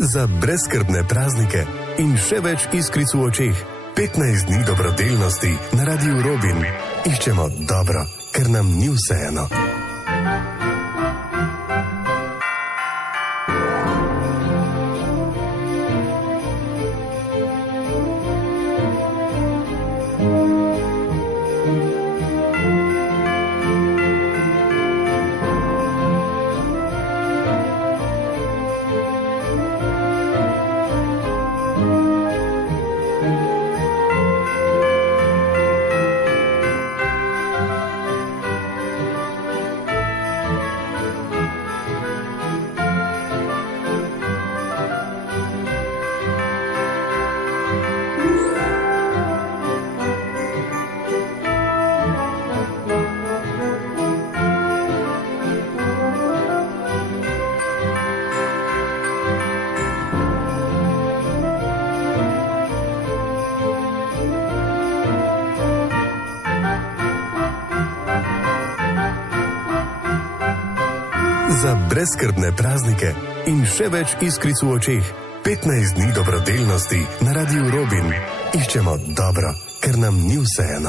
Za brezskrbne praznike in še več iskric v očeh. 15 dni dobrodelnosti na Radiu Robin. Iščemo dobro, ker nam ni vseeno. Za brezskrbne praznike in še več iskric v očeh. 15 dni dobrodelnosti na Radiu Robin. Iščemo dobro, ker nam ni vseeno.